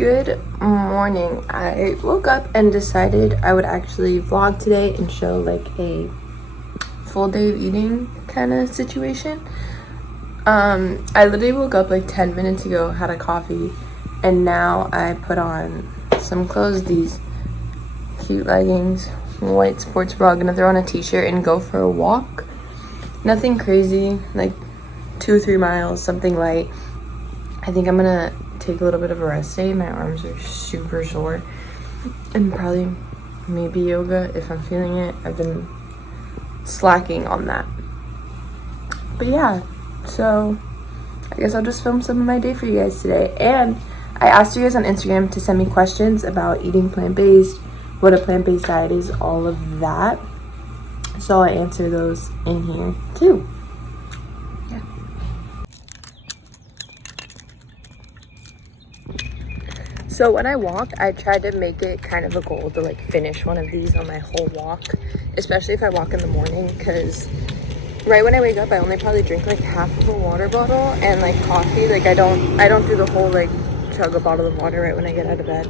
Good morning. I woke up and decided I would actually vlog today and show like a full day of eating kind of situation. I literally woke up like 10 minutes ago, had a coffee, and now I put on some clothes, these cute leggings, white sports bra, gonna throw on a t-shirt and go for a walk. Nothing crazy, like 2-3 miles, something light. I think I'm gonna take a little bit of a rest day. My arms are super sore, and probably maybe yoga if I'm feeling it. I've been slacking on that, but yeah, so I guess I'll just film some of my day for you guys today. And I asked you guys on Instagram to send me questions about eating plant-based, what a plant-based diet is, all of that, so I answer those in here too. So when I walk, I try to make it kind of a goal to like finish one of these on my whole walk, especially if I walk in the morning, because right when I wake up, I only probably drink like half of a water bottle and like coffee. Like I don't do the whole like chug a bottle of water right when I get out of bed.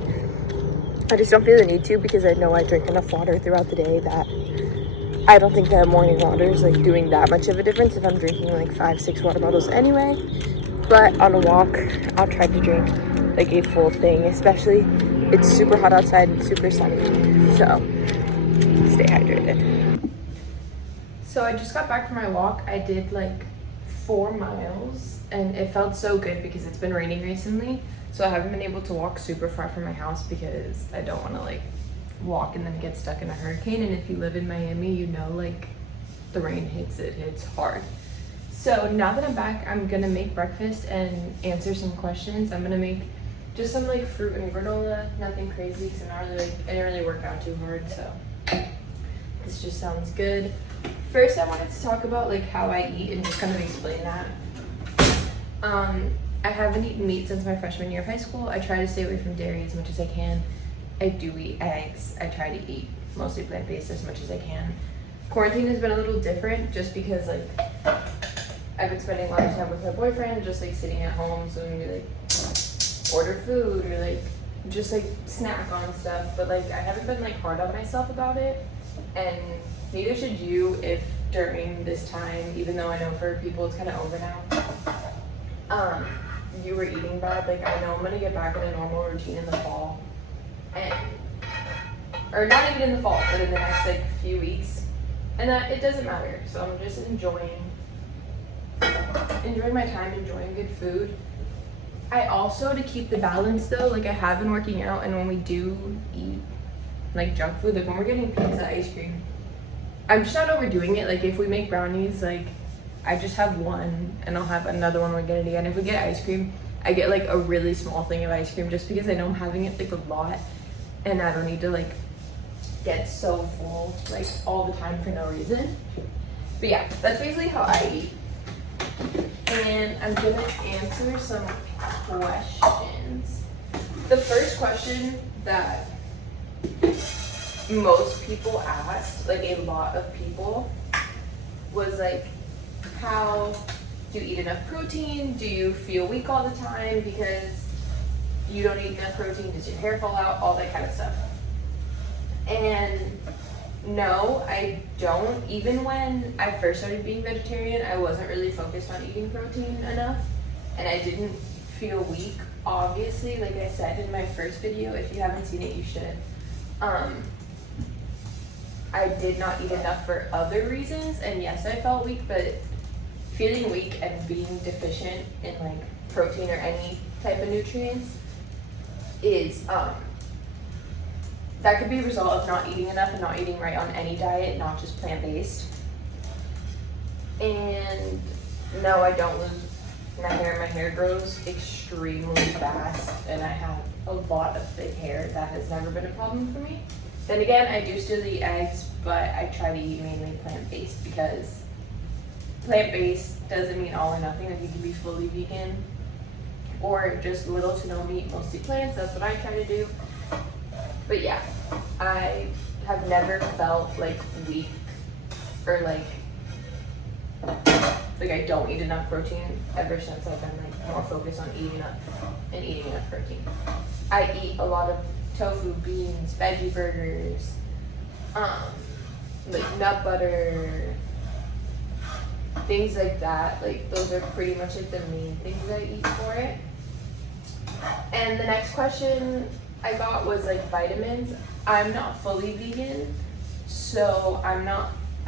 I just don't feel the need to, because I know I drink enough water throughout the day that I don't think that morning water is like doing that much of a difference if I'm drinking like 5-6 water bottles anyway. But on a walk, I'll try to drink like a full thing, especially it's super hot outside and super sunny, so stay hydrated. So I just got back from my walk. I did like 4 miles and it felt so good because it's been raining recently, so I haven't been able to walk super far from my house because I don't want to like walk and then get stuck in a hurricane. And if you live in Miami, you know, like the rain hits hard. So now that I'm back, I'm gonna make breakfast and answer some questions. I'm gonna make just some like fruit and granola, nothing crazy, because I didn't really work out too hard, so this just sounds good. First, I wanted to talk about like how I eat and just kind of explain that. I haven't eaten meat since my freshman year of high school. I try to stay away from dairy as much as I can. I do eat eggs. I try to eat mostly plant-based as much as I can. Quarantine has been a little different just because like I've been spending a lot of time with my boyfriend, just like sitting at home, so we like order food or like just like snack on stuff. But like I haven't been like hard on myself about it, and neither should you if during this time, even though I know for people it's kind of over now, you were eating bad. Like I know I'm gonna get back in a normal routine in the fall, or not even in the fall, but in the next like few weeks, and that it doesn't matter. So I'm just enjoying my time, enjoying good food. I also, to keep the balance though, like I have been working out, and when we do eat like junk food, like when we're getting pizza, ice cream, I'm just not overdoing it. Like if we make brownies, like I just have one and I'll have another one when we get it again. If we get ice cream, I get like a really small thing of ice cream just because I know I'm having it like a lot and I don't need to like get so full like all the time for no reason. But yeah, that's basically how I eat. And I'm gonna answer some questions. The first question that most people asked, like a lot of people, was like, how do you eat enough protein? Do you feel weak all the time because you don't eat enough protein? Does your hair fall out? All that kind of stuff. And no, I don't. Even when I first started being vegetarian, I wasn't really focused on eating protein enough, and I didn't feel weak. Obviously, like I said in my first video, if you haven't seen it, you should. I did not eat enough for other reasons, and yes, I felt weak, but feeling weak and being deficient in like protein or any type of nutrients is that could be a result of not eating enough and not eating right on any diet, not just plant-based. And no, I don't lose my hair. My hair grows extremely fast, and I have a lot of thick hair. That has never been a problem for me. Then again, I do still eat eggs, but I try to eat mainly plant-based, because plant-based doesn't mean all or nothing. Like you can be fully vegan or just little to no meat, mostly plants. That's what I try to do. But yeah, I have never felt like weak or like I don't eat enough protein ever since I've been like more focus on eating enough protein. I eat a lot of tofu, beans, veggie burgers, like nut butter, things like that. Like those are pretty much like the main things I eat for it. And the next question I got was like vitamins. I'm not fully vegan, so I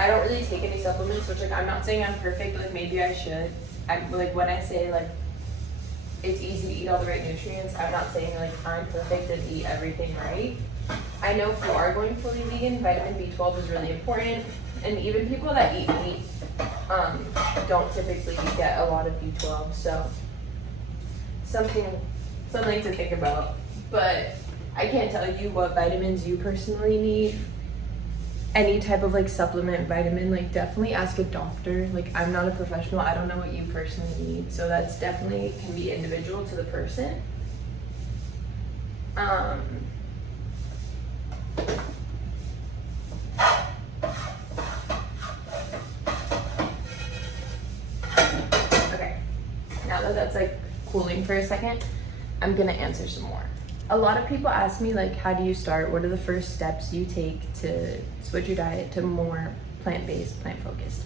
don't really take any supplements, which like I'm not saying I'm perfect, like maybe I should. I'm like, when I say like it's easy to eat all the right nutrients, I'm not saying like I'm perfect and eat everything right. I know if you are going fully vegan, vitamin B12 is really important, and even people that eat meat don't typically get a lot of B12, so something to think about. But I can't tell you what vitamins you personally need. Any type of like supplement, vitamin, like definitely ask a doctor. Like I'm not a professional, I don't know what you personally need, so that's definitely can be individual to the person. Okay, now that that's like cooling for a second, I'm gonna answer some more. A lot of people ask me like, how do you start? What are the first steps you take to switch your diet to more plant-based, plant-focused?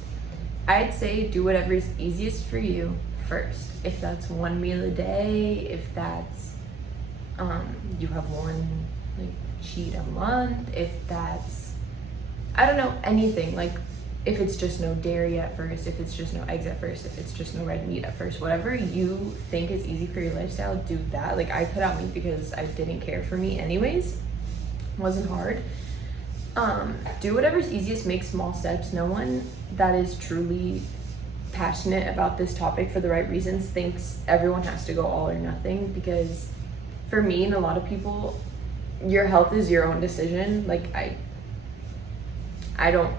I'd say do whatever is easiest for you first. If that's one meal a day, if that's you have one like cheat a month, if that's, I don't know, anything. Like if it's just no dairy at first, if it's just no eggs at first, if it's just no red meat at first, whatever you think is easy for your lifestyle, do that. Like I cut out meat because I didn't care for meat anyways. It wasn't hard. Do whatever's easiest, make small steps. No one that is truly passionate about this topic for the right reasons thinks everyone has to go all or nothing, because for me and a lot of people, your health is your own decision. Like I don't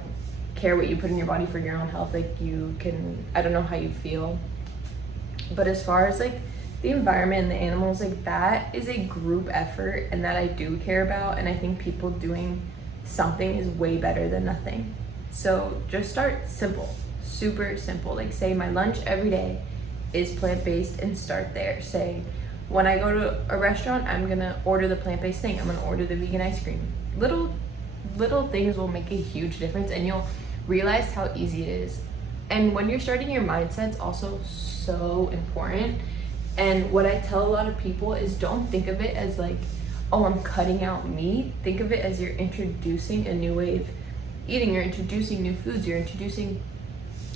care what you put in your body for your own health. Like you can, I don't know how you feel, but as far as like the environment and the animals, like that is a group effort, and that I do care about, and I think people doing something is way better than nothing. So just start simple, super simple. Like say my lunch every day is plant-based, and start there. Say when I go to a restaurant, I'm gonna order the plant-based thing, I'm gonna order the vegan ice cream. Little things will make a huge difference, and you'll realize how easy it is. And when you're starting, your mindset's also so important. And what I tell a lot of people is don't think of it as like, oh, I'm cutting out meat. Think of it as you're introducing a new way of eating, you're introducing new foods, you're introducing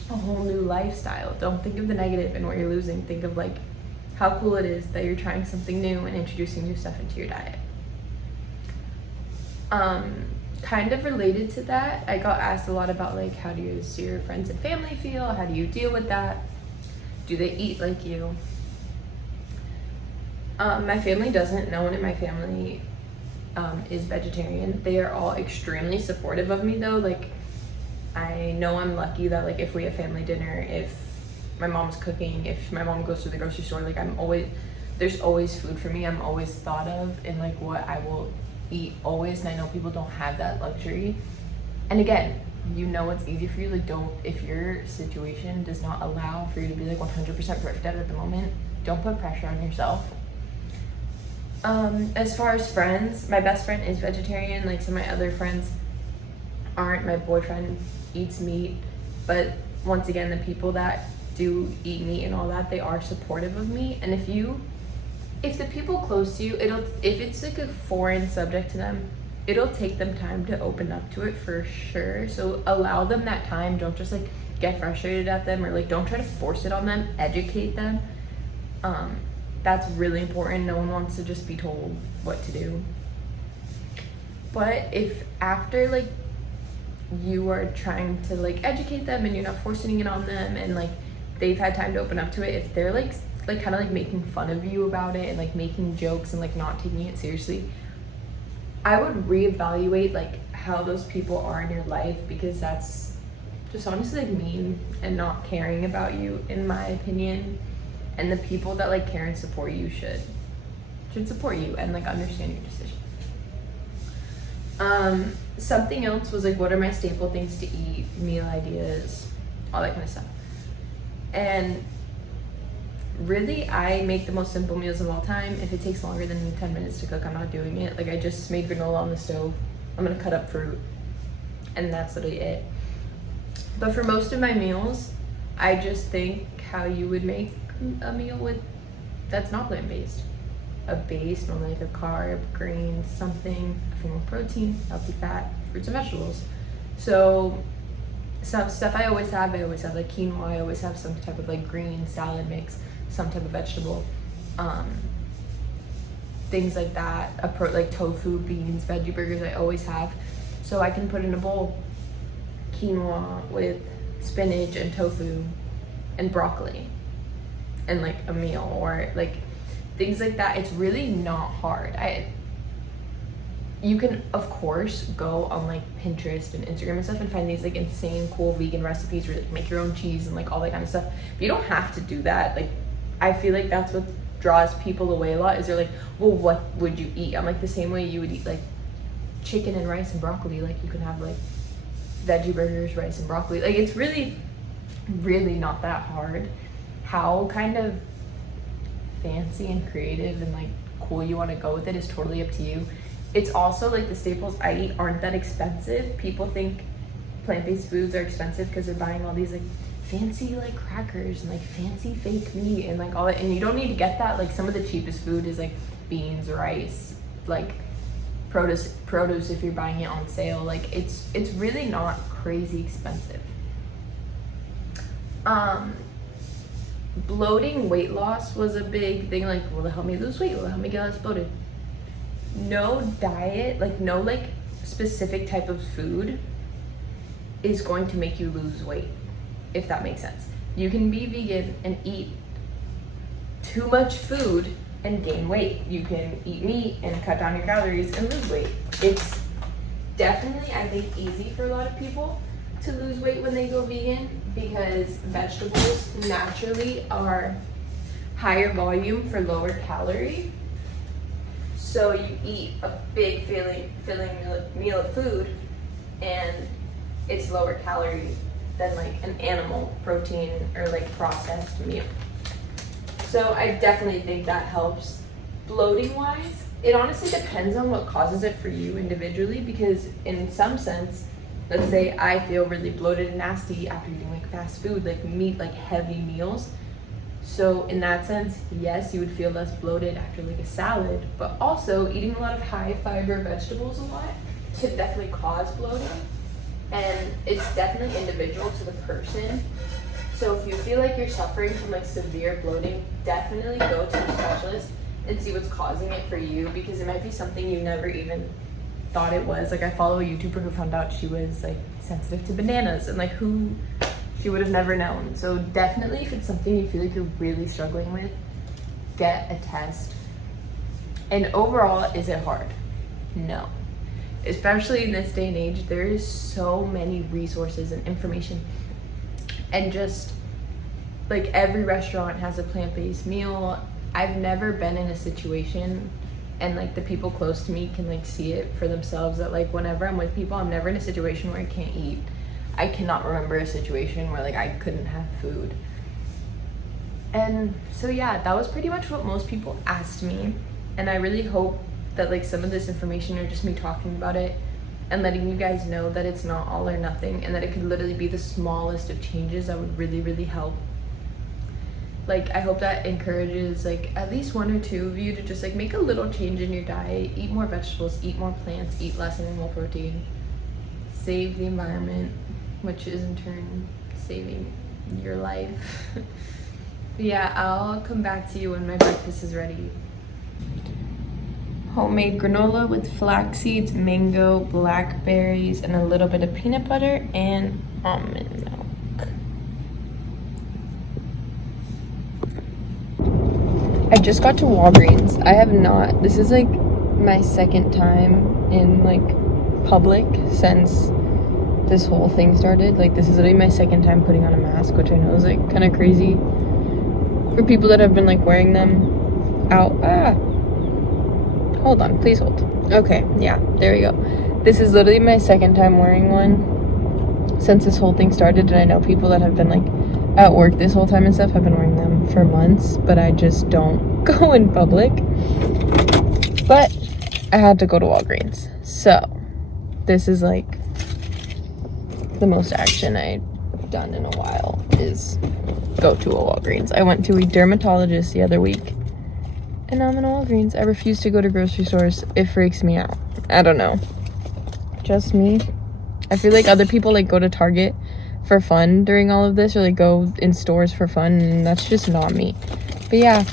a whole new lifestyle. Don't think of the negative and what you're losing. Think of like how cool it is that you're trying something new and introducing new stuff into your diet. Kind of related to that, I got asked a lot about like, how do your friends and family feel? How do you deal with that? Do they eat like you? My family doesn't. No one in my family is vegetarian. They are all extremely supportive of me though. Like I know I'm lucky that like if we have family dinner, if my mom's cooking, if my mom goes to the grocery store, like there's always food for me. I'm always thought of in like what I will eat always, and I know people don't have that luxury. And again, you know what's easy for you. Like if your situation does not allow for you to be like 100% perfect at the moment, don't put pressure on yourself. As far as friends, my best friend is vegetarian. Like some of my other friends aren't. My boyfriend eats meat, but once again, the people that do eat meat and all that, they are supportive of me. And if the people close to you, if it's like a foreign subject to them, it'll take them time to open up to it for sure. So allow them that time. Don't just like get frustrated at them, or like don't try to force it on them. Educate them. That's really important. No one wants to just be told what to do. But if after like you are trying to like educate them and you're not forcing it on them, and like they've had time to open up to it, if they're like kind of like making fun of you about it and like making jokes and like not taking it seriously, I would reevaluate like how those people are in your life, because that's just honestly like mean and not caring about you, in my opinion. And the people that like care and support you should support you and like understand your decision. Something else was like, what are my staple things to eat, meal ideas, all that kind of stuff. And really, I make the most simple meals of all time. If it takes longer than 10 minutes to cook, I'm not doing it. Like, I just made granola on the stove. I'm gonna cut up fruit, and that's literally it. But for most of my meals, I just think how you would make a meal with that's not plant-based. A base, normally like a carb, grains, something, a form of protein, healthy fat, fruits and vegetables. So some stuff I always have like quinoa, I always have some type of like green salad mix, some type of vegetable, things like that, like tofu, beans, veggie burgers, I always have. So I can put in a bowl quinoa with spinach and tofu and broccoli and like a meal, or like things like that. It's really not hard. You can of course go on like Pinterest and Instagram and stuff and find these like insane cool vegan recipes where you like make your own cheese and like all that kind of stuff, but you don't have to do that. Like, I feel like that's what draws people away a lot, is they're like, well, what would you eat? I'm like, the same way you would eat like chicken and rice and broccoli, like you can have like veggie burgers, rice and broccoli. Like, it's really not that hard. How kind of fancy and creative and like cool you want to go with it is totally up to you. It's also like the staples I eat aren't that expensive. People think plant-based foods are expensive because they're buying all these like fancy like crackers and like fancy fake meat and like all that, and you don't need to get that. Like, some of the cheapest food is like beans, rice, like produce if you're buying it on sale. Like, it's really not crazy expensive. Bloating, weight loss was a big thing. Like, will it help me lose weight? Will it help me get less bloated? No diet, like no like specific type of food is going to make you lose weight, if that makes sense. You can be vegan and eat too much food and gain weight. You can eat meat and cut down your calories and lose weight. It's definitely, I think, easy for a lot of people to lose weight when they go vegan, because vegetables naturally are higher volume for lower calorie. So you eat a big filling meal of food, and it's lower calorie than like an animal protein or like processed meal. So I definitely think that helps. Bloating wise, it honestly depends on what causes it for you individually, because in some sense, let's say I feel really bloated and nasty after eating like fast food, like meat, like heavy meals. So in that sense, yes, you would feel less bloated after like a salad, but also eating a lot of high fiber vegetables a lot can definitely cause bloating, and it's definitely individual to the person. So if you feel like you're suffering from like severe bloating, definitely go to a specialist and see what's causing it for you, because it might be something you never even thought it was. Like, I follow a YouTuber who found out she was like sensitive to bananas, and like who she would have never known. So definitely, if it's something you feel like you're really struggling with, get a test. And overall, is it hard? No. Especially in this day and age, there is so many resources and information, and just like every restaurant has a plant-based meal. I've never been in a situation, and like the people close to me can like see it for themselves, that like whenever I'm with people, I'm never in a situation where I can't eat. I cannot remember a situation where like I couldn't have food. And so yeah, that was pretty much what most people asked me, and I really hope that like some of this information are just me talking about it and letting you guys know that it's not all or nothing, and that it could literally be the smallest of changes that would really help. Like, I hope that encourages like at least one or two of you to just like make a little change in your diet, eat more vegetables, eat more plants, eat less animal protein, save the environment, which is in turn saving your life. But yeah, I'll come back to you when my breakfast is ready. Homemade granola with flax seeds, mango, blackberries, and a little bit of peanut butter and almond milk. I just got to Walgreens. I have not, this is like my second time in like public since this whole thing started. Like, this is literally my second time putting on a mask, which I know is like kind of crazy for people that have been like wearing them out. Hold on, please hold. Okay, yeah, there we go. This is literally my second time wearing one since this whole thing started, and I know people that have been like at work this whole time and stuff have been wearing them for months, but I just don't go in public. But I had to go to Walgreens, so this is like the most action I've done in a while, is go to a Walgreens. I went to a dermatologist the other week, and now I'm in a Walgreens. I refuse to go to grocery stores. It freaks me out. I don't know, just me. I feel like other people like go to Target for fun during all of this, or like go in stores for fun, and that's just not me. But yeah.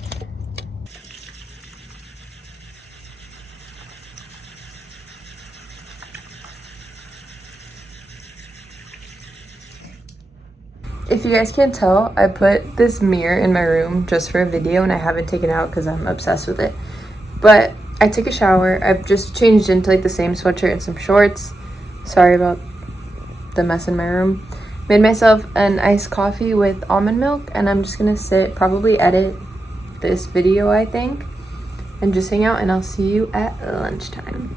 If you guys can't tell, I put this mirror in my room just for a video, and I haven't taken it out because I'm obsessed with it. But I took a shower. I've just changed into like the same sweatshirt and some shorts. Sorry about the mess in my room. Made myself an iced coffee with almond milk, and I'm just gonna sit, probably edit this video, I think, and just hang out, and I'll see you at lunchtime.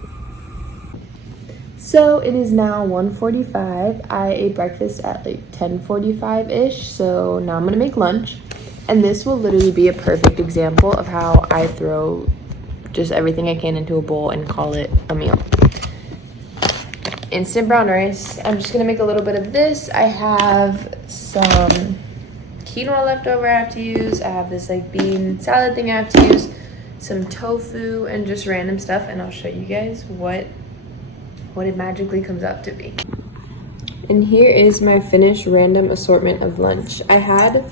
So it is now 1:45. I ate breakfast at like 10:45-ish, so now I'm gonna make lunch. And this will literally be a perfect example of how I throw just everything I can into a bowl and call it a meal. Instant brown rice. I'm just gonna make a little bit of this. I have some quinoa left over I have to use. I have this like bean salad thing I have to use, some tofu, and just random stuff, and I'll show you guys what it magically comes out to be. And here is my finished random assortment of lunch. I had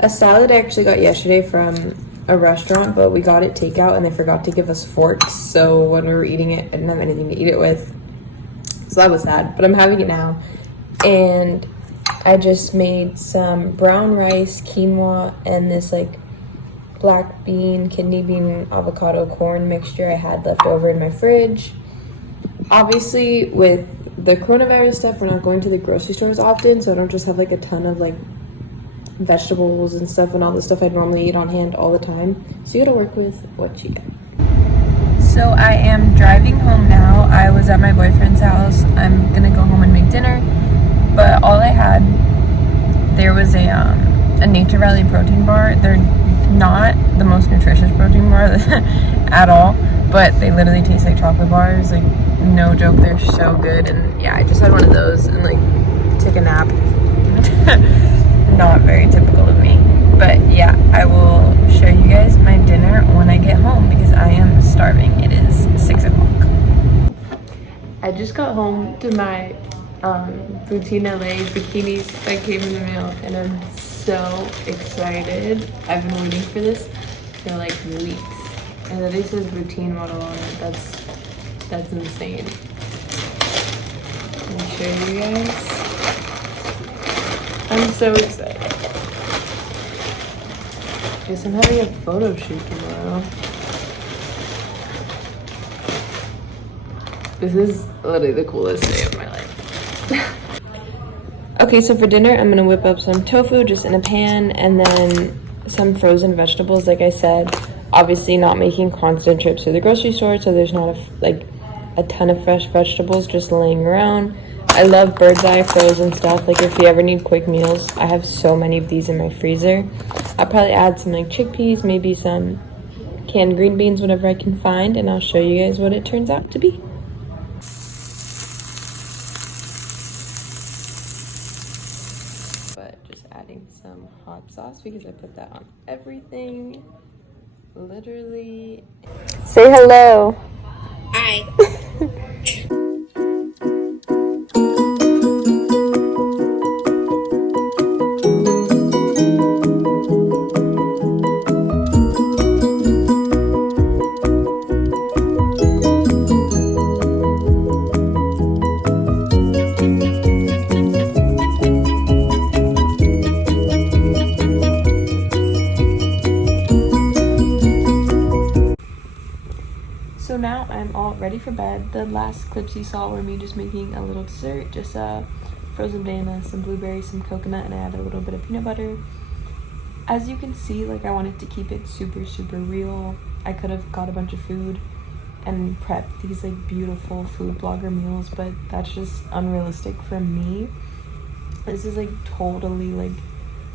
a salad I actually got yesterday from a restaurant, but we got it takeout and they forgot to give us forks, so when we were eating it, I didn't have anything to eat it with. So that was sad, but I'm having it now. And I just made some brown rice, quinoa, and this like black bean, kidney bean, avocado, corn mixture I had left over in my fridge. Obviously, with the coronavirus stuff, we're not going to the grocery stores often, so I don't just have like a ton of like vegetables and stuff and all the stuff I'd normally eat on hand all the time. So you gotta work with what you get. So I am driving home now. I was at my boyfriend's house. I'm gonna go home and make dinner, but all I had, there was a Nature Valley protein bar. They're not the most nutritious protein bar at all, but they literally taste like chocolate bars. Like, no joke, they're so good. And yeah, I just had one of those and like took a nap. Not very typical of me, but yeah, I will show you guys my dinner when I get home because I am starving. It is 6 o'clock. I just got home to my Boutique LA bikinis that came in the mail, and I'm so excited. I've been waiting for this for like weeks, and then it says routine model on it. That's insane. Let me show you guys. I'm so excited. Guess I'm having a photo shoot tomorrow. This is literally the coolest day of my life. Okay, so for dinner, I'm gonna whip up some tofu just in a pan, and then some frozen vegetables, like I said. Obviously not making constant trips to the grocery store, so there's not a ton of fresh vegetables just laying around. I love bird's eye frozen stuff. Like if you ever need quick meals, I have so many of these in my freezer. I'll probably add some like chickpeas, maybe some canned green beans, whatever I can find, and I'll show you guys what it turns out to be. But just adding some hot sauce because I put that on everything. Literally. Say hello. Hi. So now I'm all ready for bed. The last clips you saw were me just making a little dessert, just frozen banana, some blueberries, some coconut, and I added a little bit of peanut butter. As you can see, like I wanted to keep it super real. I could have got a bunch of food and prepped these like beautiful food blogger meals, but that's just unrealistic for me. This is like totally like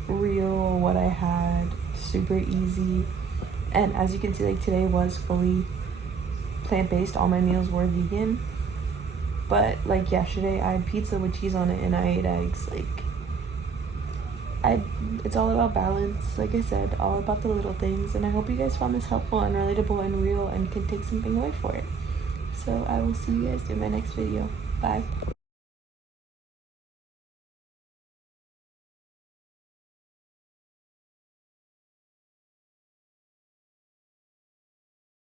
real what I had super easy. And as you can see, like today was fully plant-based. All my meals were vegan. But like yesterday, I had pizza with cheese on it and I ate eggs. Like, it's all about balance, like I said, all about the little things. And I hope you guys found this helpful and relatable and real and can take something away for it. So I will see you guys in my next video. Bye.